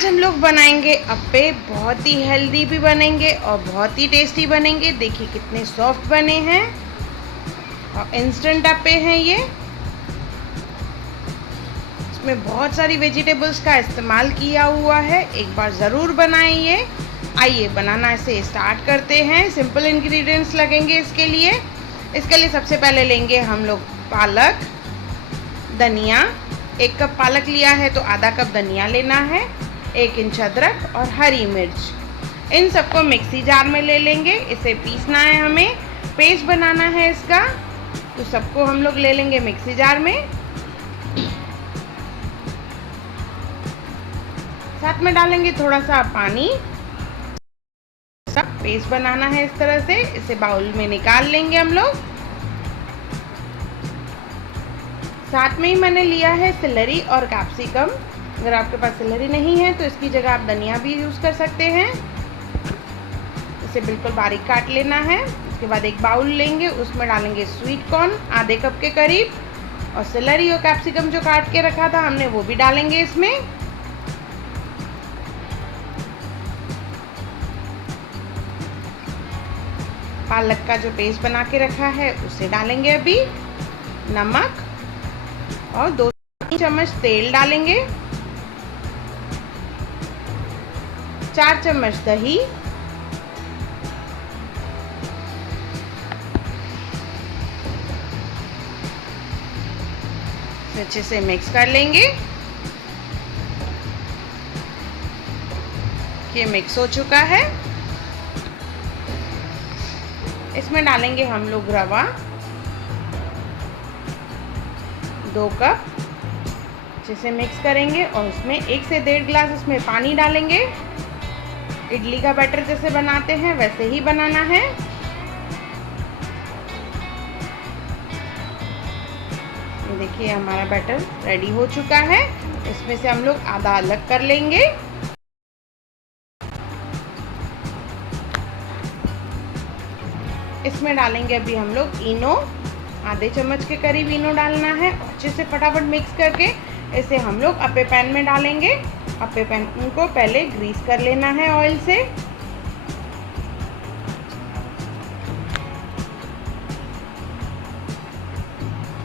आज हम लोग बनाएंगे अप्पे। बहुत ही हेल्दी भी बनेंगे और बहुत ही टेस्टी बनेंगे। देखिए कितने सॉफ्ट बने हैं और इंस्टेंट अप्पे हैं ये। इसमें बहुत सारी वेजिटेबल्स का इस्तेमाल किया हुआ है। एक बार ज़रूर बनाएं ये। आइए बनाना इसे स्टार्ट करते हैं। सिंपल इंग्रेडिएंट्स लगेंगे इसके लिए। इसके लिए सबसे पहले लेंगे हम लोग पालक, धनिया। 1 कप पालक लिया है तो आधा कप धनिया लेना है, 1 इंच अदरक और हरी मिर्च। इन सबको मिक्सी जार में ले लेंगे। इसे पीसना है, हमें पेस्ट बनाना है इसका। तो सबको हम लोग ले लेंगे मिक्सी जार में। साथ में डालेंगे थोड़ा सा पानी। सब पेस्ट बनाना है इस तरह से। इसे बाउल में निकाल लेंगे हम लोग। साथ में ही मैंने लिया है सेलेरी और कैप्सिकम। अगर आपके पास सेलेरी नहीं है तो इसकी जगह आप धनिया भी यूज़ कर सकते हैं। इसे बिल्कुल बारीक काट लेना है। उसके बाद एक बाउल लेंगे, उसमें डालेंगे स्वीट कॉर्न आधे कप के करीब, और सेलेरी और कैप्सिकम जो काट के रखा था हमने वो भी डालेंगे इसमें। पालक का जो पेस्ट बना के रखा है उसे डालेंगे अभी। नमक और 2 चम्मच तेल डालेंगे। 4 चम्मच दही, अच्छे से मिक्स कर लेंगे। ये मिक्स हो चुका है। इसमें डालेंगे हम लोग रवा 2 कप। अच्छे से मिक्स करेंगे और उसमें 1 से 1.5 गिलास इसमें पानी डालेंगे। इडली का बैटर जैसे बनाते हैं वैसे ही बनाना है। ये देखिए हमारा बैटर रेडी हो चुका है। इसमें से हम लोग आधा अलग कर लेंगे। इसमें डालेंगे अभी हम लोग इनो, आधे चम्मच के करीब इनो डालना है। अच्छे से फटाफट मिक्स करके इसे हम लोग अप्पे पैन में डालेंगे। अप्पे पैन को पहले ग्रीस कर लेना है ऑयल से।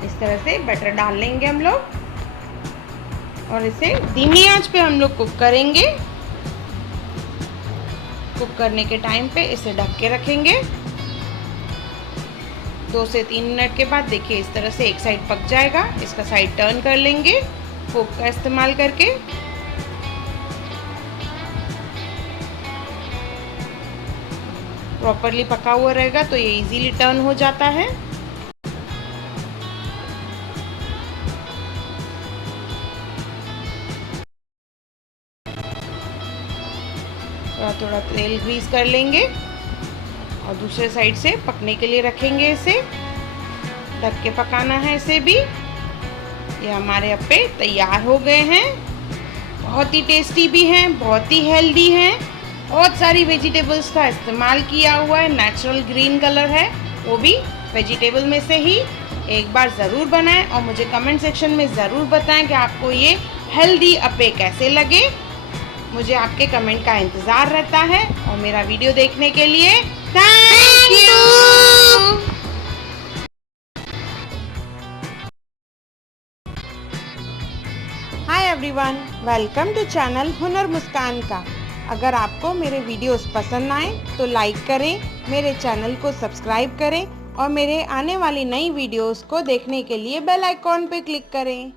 इस तरह से बैटर डाल लेंगे हम लोग और इसे धीमी आंच पे हम लोग कुक करेंगे। कुक करने के टाइम पे इसे ढक के रखेंगे। 2 से 3 मिनट के बाद देखिए इस तरह से एक साइड पक जाएगा। इसका साइड टर्न कर लेंगे फोक का इस्तेमाल करके। प्रॉपरली पका हुआ रहेगा तो ये इजीली टर्न हो जाता है। थोड़ा थोड़ा तेल ग्रीस कर लेंगे और दूसरे साइड से पकने के लिए रखेंगे। इसे ढक के पकाना है इसे भी। ये हमारे अप्पे तैयार हो गए हैं। बहुत ही टेस्टी भी हैं, बहुत ही हेल्दी हैं। बहुत सारी वेजिटेबल्स का इस्तेमाल किया हुआ है। नेचुरल ग्रीन कलर है, वो भी वेजिटेबल में से ही। एक बार ज़रूर बनाएं और मुझे कमेंट सेक्शन में ज़रूर बताएं कि आपको ये हेल्दी अप्पे कैसे लगे। मुझे आपके कमेंट का इंतज़ार रहता है। और मेरा वीडियो देखने के लिए thank you. Hi everyone, welcome to channel Hunar Muskaan का। अगर आपको मेरे वीडियोस पसंद आए तो लाइक करें, मेरे चैनल को सब्सक्राइब करें और मेरे आने वाली नई वीडियोस को देखने के लिए बेल आइकॉन पे क्लिक करें।